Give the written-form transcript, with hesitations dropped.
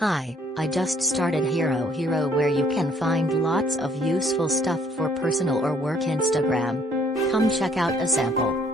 Hi, I just started Herohero where you can find lots of useful stuff for personal or work Instagram. Come check out a sample.